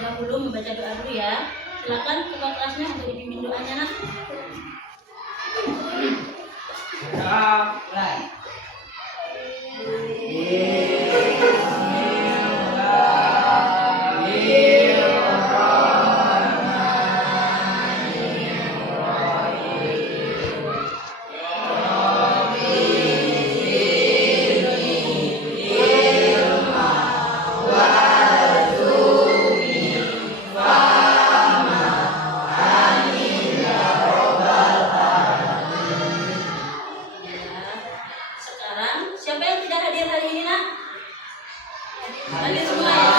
dahulu membaca doa dulu ya. Silakan ketua kelasnya untuk dipimpin doanya nak. Mulai. Sekarang siapa yang tidak hadir hari ini nak? Hadir semua ya.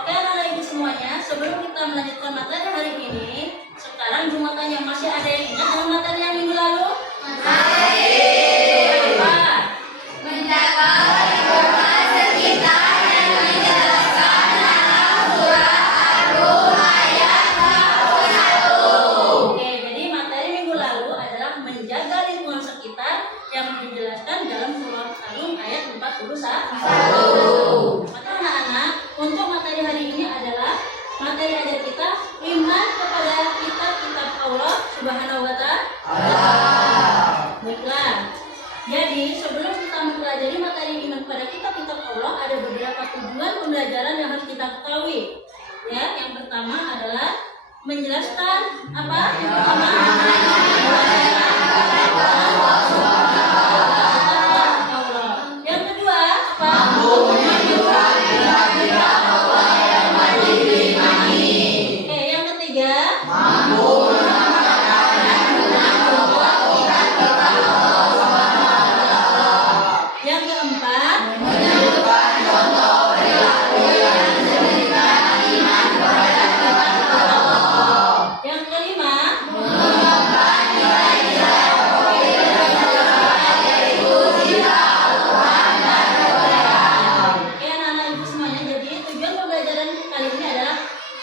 Oke anak-anak ibu semuanya, sebelum kita melanjutkan materi hari ini, sekarang jumatan yang masih ada yang ingat dengan materi yang minggu lalu? Apa? Menjaga lingkungan sekitar dan menjelaskan dalam surat Ar-Rum ayat 51. Oke, jadi materi minggu lalu adalah menjaga lingkungan sekitar yang dijelaskan dalam surat Ar-Rum ayat 41. Maka anak-anak, untuk materi hari ini adalah materi ajar kita iman kepada kitab-kitab Allah Subhanahu wa Ta'ala. Baiklah. Jadi, sebelum kita mempelajari materi iman kepada kitab-kitab Allah, ada beberapa tujuan pembelajaran yang harus kita ketahui. Ya, yang pertama adalah menjelaskan apa? Yang pertama yang kedua apa? Yang ketiga yang keempat yang kelima anak-anak ibu semuanya, jadi tujuan pembelajaran kali ini adalah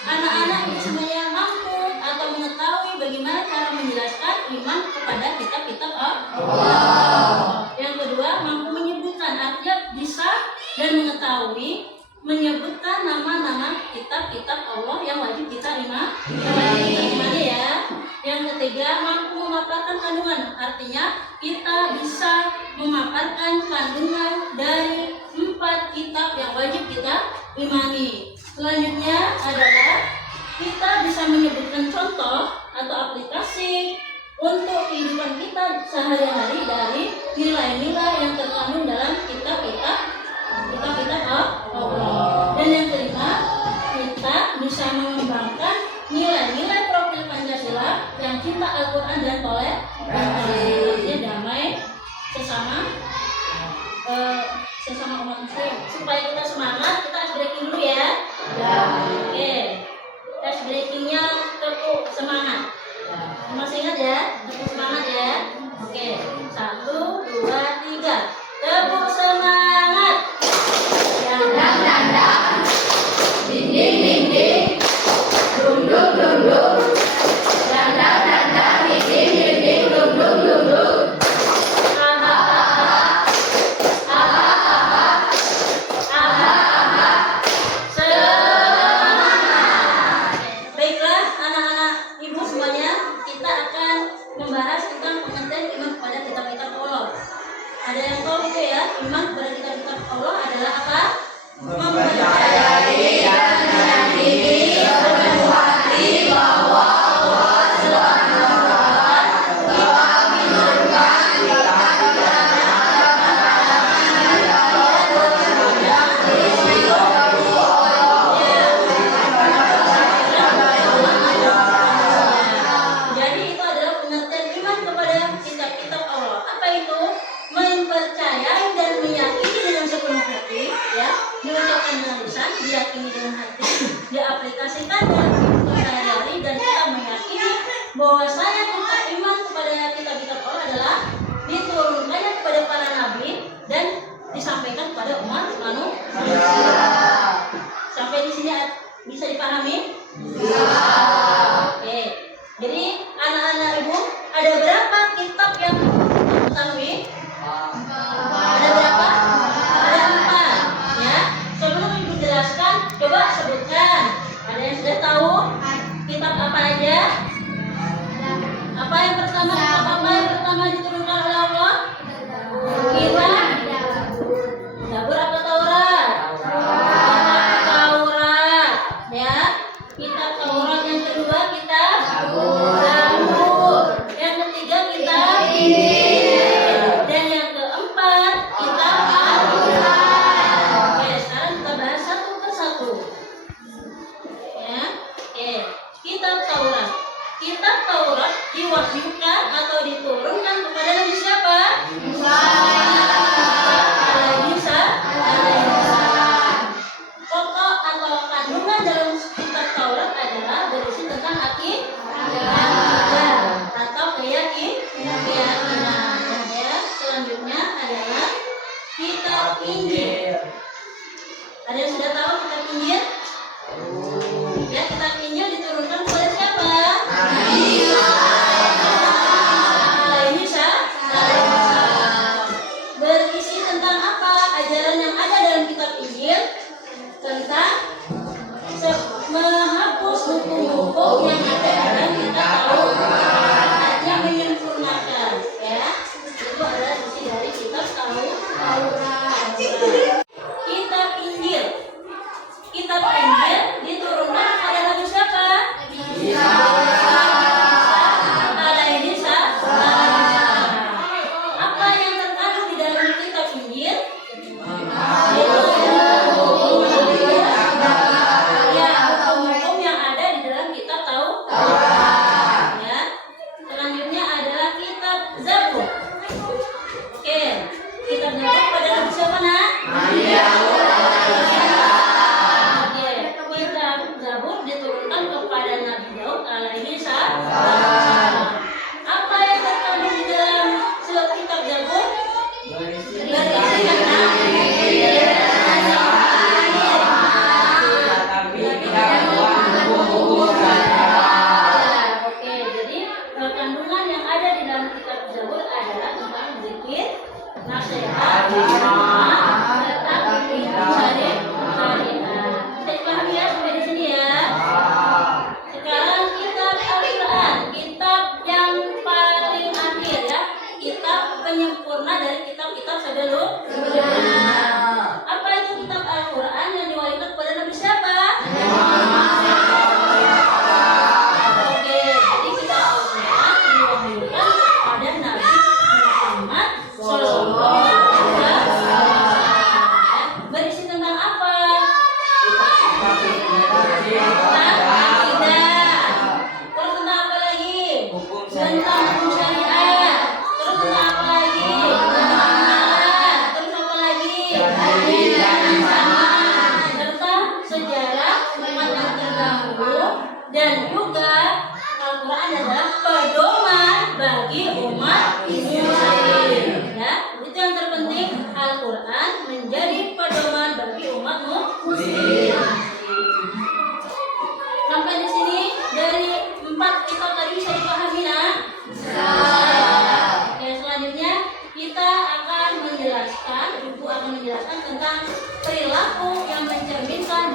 anak-anak ibu semuanya mampu atau mengetahui bagaimana cara menjelaskan iman kepada kitab-kitab Allah. Yang kedua, mampu menyebutkan, artinya bisa dan mengetahui menyebutkan nama-nama kitab-kitab Allah yang wajib kita imani ya. Yang ketiga, mampu memaparkan kandungan, artinya kita bisa memaparkan kandungan dari 4 kitab yang wajib kita imani. Selanjutnya adalah kita bisa menyebutkan contoh atau aplikasi untuk kehidupan kita sehari-hari dari nilai-nilai yang terkandung dalam kitab-kitab Allah. Dan yang kelima, kita bisa mengembangkan nilai-nilai profil Pancasila yang cinta Al-Quran dan toleransi, damai sesama umat muslim. Supaya kita semangat, kita ice breaking dulu ya. Oke, ice breakingnya tepuk semangat. Masih ingat ya? Tepuk semangat ya. Oke, 1, 2, 3. Tepuk semangat. Dandang dandang, dinding dinding, dum dum dum dum. Dandang dandang, dinding dinding, dum dum dum dum. Baiklah anak-anak ibu semuanya, kita akan membahas tentang pengertian iman kepada kitab-kitab Allah. Ada yang tahu itu ya, iman kepada kitab-kitab Allah adalah apa? Mempercayai dan meyakini sepenuh hati bahwa Allah Subhanahu wa Ta'ala telah menurunkan kitab-kitab Jadi itu adalah pengertian iman kepada kitab-kitab Allah. Apa itu? Mempercayai dan meyakini dengan sepenuh hati, ya, diucapkan dengan lisan, diyakini dengan hati, diaplikasikan dalam kehidupan sehari-hari, dan kita meyakini bahwasanya kita iman kepada kitab-kitab Allah adalah diturunkannya kepada para nabi dan disampaikan kepada umat manusia. Sampai di sini bisa dipahami? Oke. Jadi anak-anak ibu, ada berapa kitab yang ketahui? Ada berapa? Ada 4. Ya. Sebelum ibu jelaskan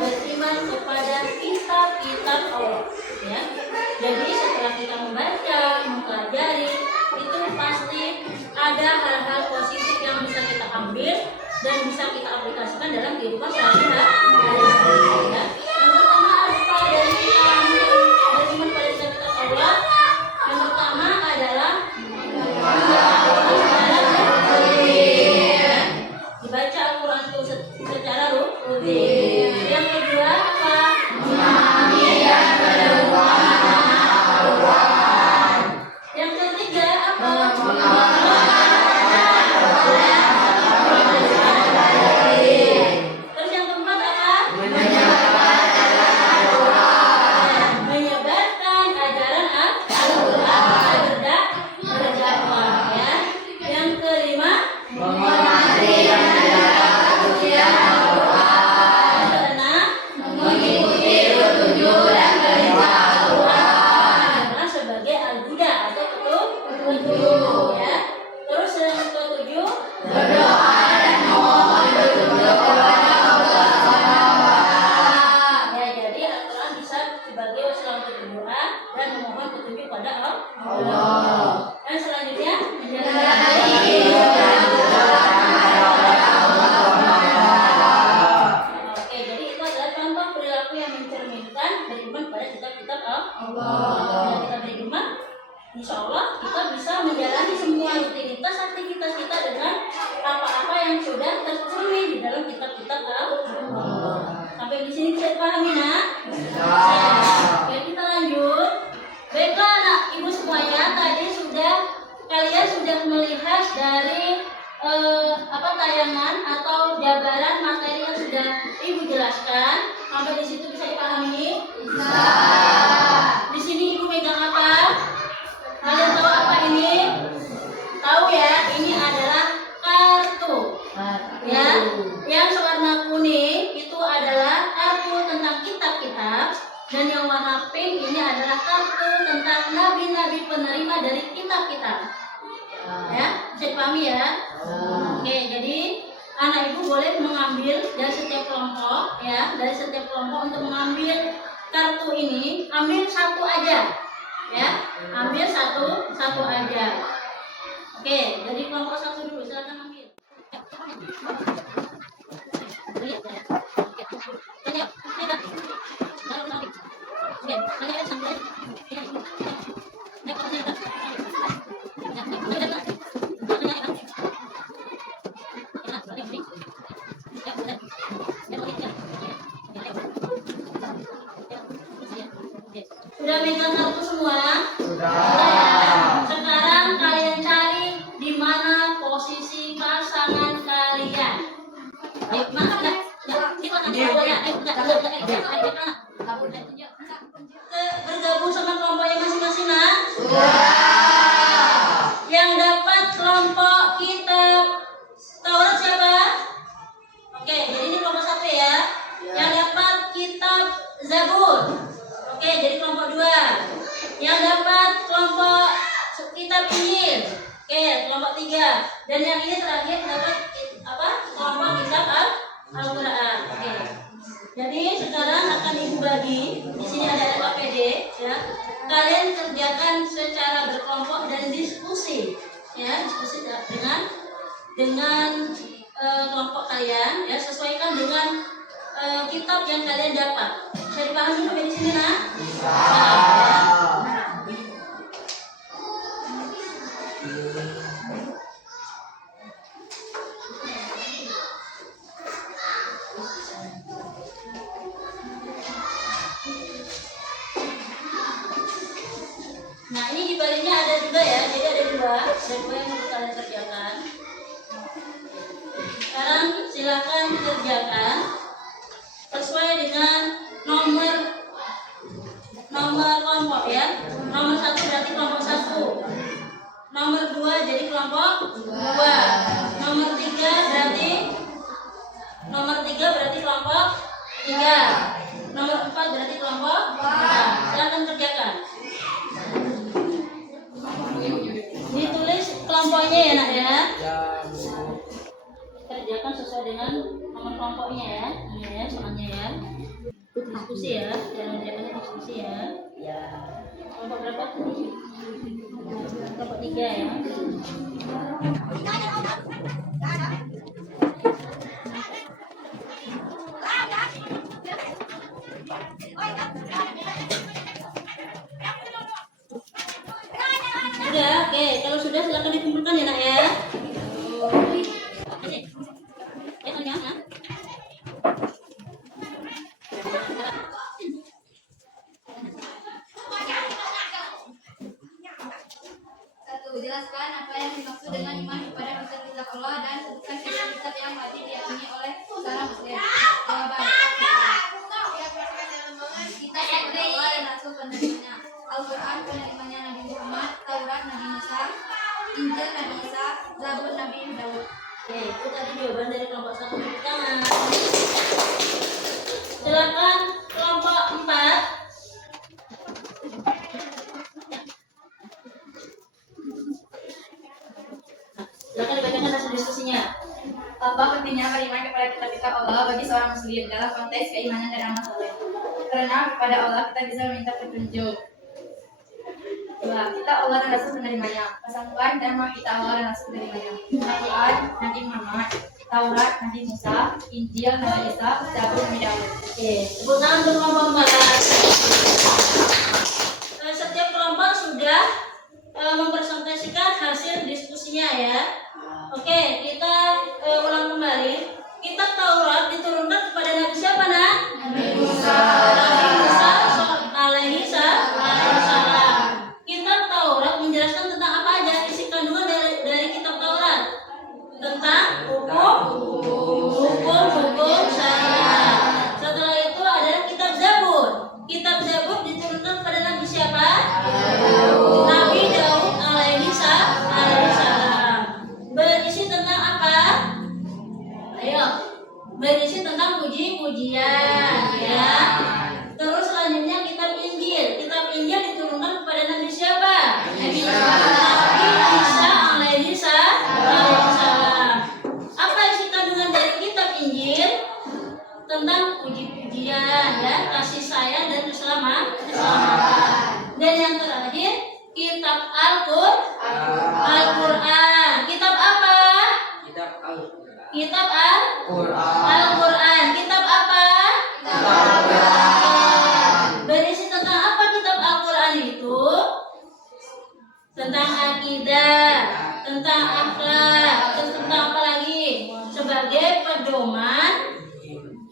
beriman kepada kitab-kitab Allah. Ya. Jadi setelah kita membaca, mempelajari, itu pasti ada hal-hal positif yang bisa kita ambil dan bisa kita aplikasikan dalam kehidupan sehari-hari. Ya. Yang pertama apa dari beriman pada kitab-kitab Allah? Yang pertama adalah dibaca Al-Quran itu secara rutin. Yang kedua apa? Yang ketiga apa? Terus yang keempat apa? Menyebarkan ajaran Al-Quran berdakwah, ya. Yang kelima karena sebagai al-huda atau petunjuk, ya. Terus yang ketujuh ya, jadi Al-Quran bisa sebagai wasilah untuk berdoa dan memohon petunjuk pada Allah. Dan selanjutnya oke, jadi itu adalah contoh perilaku yang mencerminkan beriman pada kitab-kitab Allah. Kalau kita beriman, insya Allah kita bisa menjalani semua rutinitas aktivitas kita dengan apa-apa yang sudah tercermin di dalam kitab-kitab Allah. Sampai di sini bisa dipahami, nak? Oke, kita lanjut. Baiklah, anak ibu semuanya, tadi kalian sudah melihat dari tayangan atau jabaran materi yang sudah ibu jelaskan. Sampai di situ bisa dipahami? Bisa. Di sini ibu megang apa? Kalian tahu apa ini? Tahu ya, ini adalah kartu. Ya, yang warna kuning itu adalah kartu tentang kitab-kitab, dan yang warna pink ini adalah kartu tentang nabi-nabi penerima dari kitab-kitab. Ya, bisa dipahami ya? Oke, jadi anak ibu boleh mengambil dari setiap kelompok, ya, dari setiap kelompok untuk mengambil kartu ini, ambil satu aja, ya, ambil satu aja. Oke, jadi kelompok satu dulu, silakan ambil. Sudah megang kartu semua? Sudah. Sekarang kalian cari di mana posisi pasangan kalian. Ayo, mana? Bergabung sama kelompoknya masing-masing, nak? Yang dapat kelompok kitab Taurat siapa? Oke, jadi ini kelompok satu ya. Yang dapat kitab Zabur. Oke, jadi kelompok 2. Yang dapat kelompok kitab Injil. Oke, kelompok 3. Dan yang ini terakhir dapat kelompok kitab Al-Quran. Oke. Jadi sekarang akan ibu bagi. Di sini ada APD, ya. Kalian kerjakan secara berkelompok dan diskusi, ya, diskusi dengan kelompok kalian, ya, sesuaikan dengan kitab yang kalian dapat. Bisa dipahami sampai di sini, nak? Bisa. Nah, ini di baliknya ada juga ya, jadi ada dua yang harus kalian kerjakan. Sekarang silakan kerjakan sesuai dengan nomor kelompok, ya. Nomor 1 berarti kelompok 1. Nomor 2 jadi kelompok 2. Nomor 3 berarti kelompok 3. Nomor 4 berarti kelompok 4. Silakan kerjakan. Ditulis kelompoknya ya, nak, ya. Kerjakan sesuai dengan nomor kelompoknya ya. Ini ya soalnya ya. Diskusi ya, jangan jawabannya diskusi ya. Ya. Kelompok berapa tadi? Kelompok 3 ya. Sudah, oke. Kalau sudah silakan dikumpulkan ya nak ya. Jelaskan apa yang dimaksud dengan iman kepada kitab-kitab Allah dan sebutkan kitab-kitab yang wajib diyakini oleh seorang muslim. Jawaban. Kitab Allah dan Rasul penerimanya. Al-Quran penerimanya Nabi Muhammad, Taurat Nabi Musa, Injil Nabi Isa, Zabur Nabi Daud. Oke, itu tadi jawaban dari kelompok 1 tangan. Silakan kelompok 4. Silakan dibacakan hasil diskusinya. Apa pentingnya beriman kepada kitab-kitab Allah bagi seorang muslim dalam konteks keimanan dan amal soleh? Karena kepada Allah kita bisa meminta petunjuk. 2. Kita Allah dan Rasul penerimanya. Pasangkan nama kita Allah dan Rasul penerimanya. Al-Quran Nabi Muhammad, Taurat Nabi Musa, Injil Nabi Isa, Zabur Nabi Daud. Oke, tepuk tangan untuk kelompok 4. Setiap kelompok sudah mempresentasikan hasil diskusinya ya. Oke, kita ulang kembali. Kitab Taurat diturunkan kepada Nabi siapa nak? Nabi Musa. Nabi Musa alaihi salam. Kitab Taurat menjelaskan tentang apa aja isi kandungan dari kitab Taurat? Tentang hukum syariat. Setelah itu adalah kitab Zabur. Kitab Zabur diturunkan kepada Nabi siapa? Nabi Daud alaihi salam. Berisi tentang apa? Ayo. Berisi tentang puji-pujian ya. Terus selanjutnya kitab Injil. Kitab Injil diturunkan kepada Nabi siapa? Nabi Isa alaihi salam. Apa isi kandungan dari kitab Injil? Tentang puji-pujian ya, kasih sayang dan keselamatan. Dan yang terakhir kitab Al-Quran. Kitab apa? Kitab Al-Quran. Kitab apa? Berisi tentang apa kitab Al-Quran itu? Tentang akidah, tentang akhlak, terus tentang apa lagi? Sebagai pedoman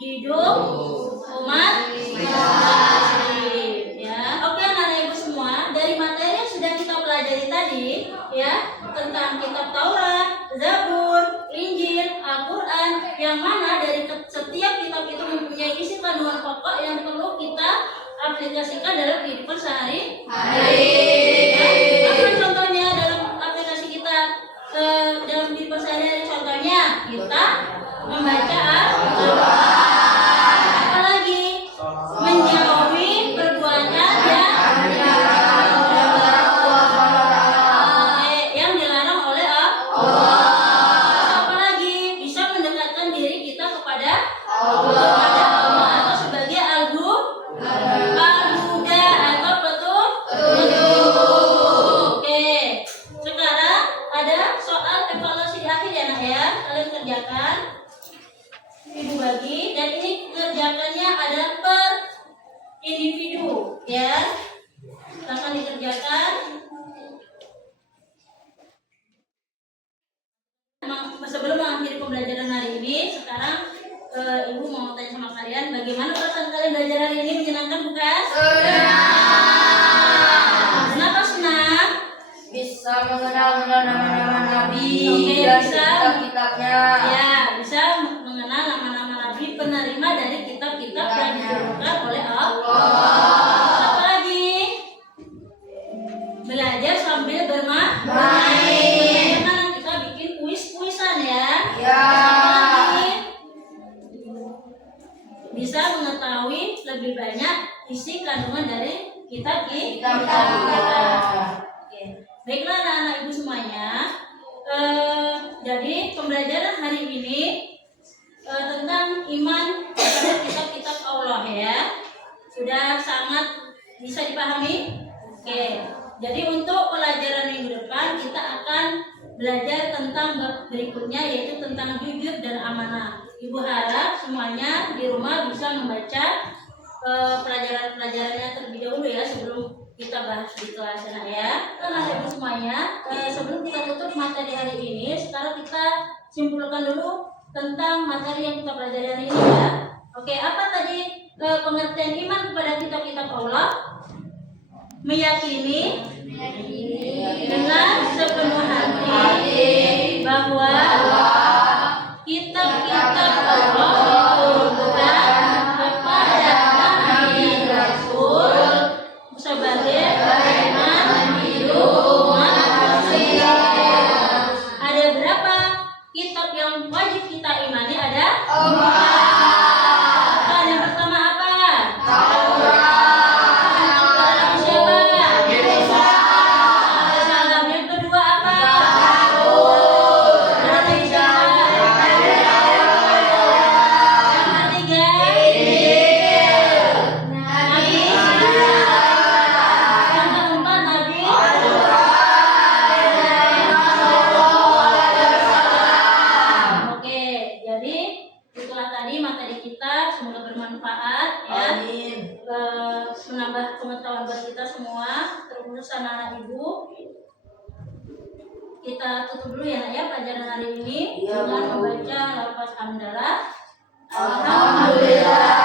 hidup umat Muslim ya. Oke anak-anak ibu semua, dari materi yang sudah kita pelajari tadi ya, tentang kitab Taurat, Zabur, Injil, Al-Quran, yang mana dari setiap kitab itu mempunyai isi kandungan pokok yang perlu kita aplikasikan dalam kehidupan sehari-hari. Apa contohnya dalam aplikasi kita dalam kehidupan sehari-hari? Contohnya kita membaca Al-Quran, apalagi menjauhi perbuatan yang dilarang oleh Allah. Apalagi bisa mendekatkan diri kita kepada Allah atau sebagai al-huda atau petunjuk. Oke, sekarang ada soal evaluasi di akhir ya nak ya. Kalian kerjakan, ibu bagi, dan ini kerjakannya adalah per individu ya. Akan dikerjakan. Sebelum mengakhiri pembelajaran hari ini, sekarang ibu mau tanya sama kalian, bagaimana perasaan kalian belajar hari ini? Menyenangkan bukan? Kenapa senang? Bisa mengenal nama-nama Nabi Oke, dan bisa. kitab-kitabnya. Ya, bisa mengenal nama-nama Nabi penerima dari kitab-kitab yang diturunkan oleh Allah. Apa lagi? Belajar sambil bermain. Bagaimana kita bikin kuis-kuisan ya? Ya. Apa lagi? Bisa mengetahui lebih banyak isi kandungan dari kitab-kitab. Oke. Baiklah anak-anak ibu semuanya. Jadi pembelajaran hari ini tentang iman kepada kitab-kitab Allah ya. Sudah sangat bisa dipahami? Oke. Jadi untuk pelajaran minggu depan kita akan belajar tentang bab berikutnya, yaitu tentang jujur dan amanah. Ibu harap semuanya di rumah bisa membaca pelajaran-pelajarannya terlebih dahulu ya, sebelum kita bahas di kelas ya. Nah, ibu semuanya, sebelum kita tutup materi hari ini, sekarang kita simpulkan dulu tentang materi yang kita pelajari hari ini ya. Oke, apa tadi pengertian iman kepada kitab-kitab Allah? Meyakini dengan sepenuh hati bahwa kitab-kitab Allah diturunkan kepada Nabi Rasul sebagai pedoman hidup umat manusia. Ada berapa kitab yang wajib kita imani? Ada 4. Yang pertama apa? Yang kedua apa? Menambah pengetahuan buat kita semua, terus anak-anak ibu. Kita tutup dulu ya nak ya pelajaran hari ini dengan membaca lafaz hamdalah. Alhamdulillah.